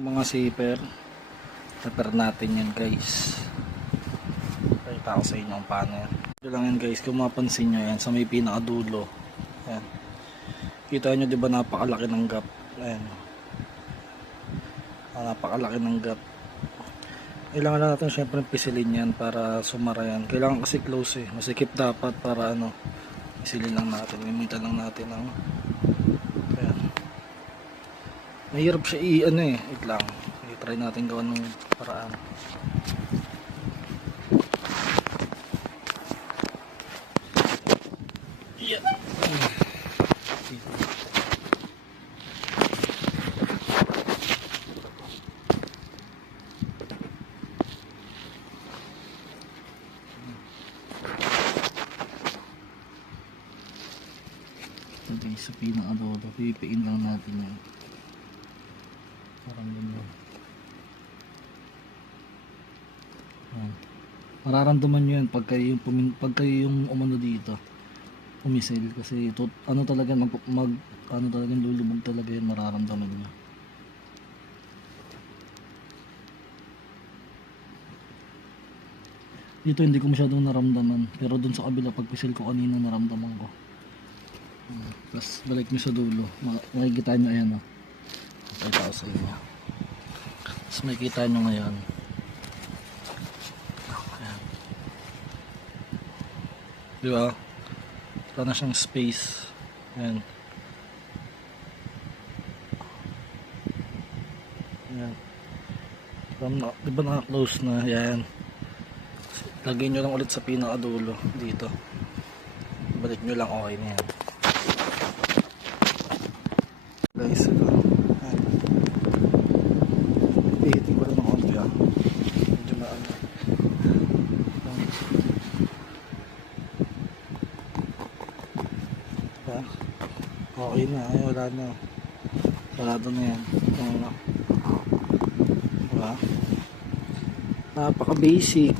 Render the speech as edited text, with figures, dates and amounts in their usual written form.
Mga zipper, repair natin yan guys. Pakita ko sa inyo ang paano yan. Ito lang yan guys, kung mapansin nyo yan sa may pinakadulo yan. Kita nyo diba napakalaki ng gap. Ayan. Napakalaki ng gap. Kailangan lang natin syempre pisilin yan para sumara yan. Kailangan kasi close eh, masikip dapat para ano, pisilin lang natin, limitan lang natin ang ayan. Mahirap siya i-ano eh, wait lang, i-try natin gawan ng paraan. Yeah. Ito guys, sa pinaka-dodo, pipiin lang natin yan. Parang ganyan. Mararamdaman nyo yan pagka yung umano dito umisil kasi ito, ano talaga ano talaga lulubog talaga yan, mararamdaman nyo. Dito hindi ko masyadong naramdaman pero dun sa kabila pag pisil ko kanina naramdaman ko. Tapos balik nyo sa dulo, makikita nyo ayan o. Pakita ko sa inyo. Tapos makikita nyo ngayon. Ayan. Diba? Wala na siyang space. Ayan. Ayan. Diba naka-close na? Ayan. Lagay nyo lang ulit sa pinakadulo dito. Balik nyo lang, okay na yan. Guys, ito. Ihitin ko rin ng konti ah. Medyo maano. Okay na, ay wala na. Sarado na yan. Diba? Napaka basic.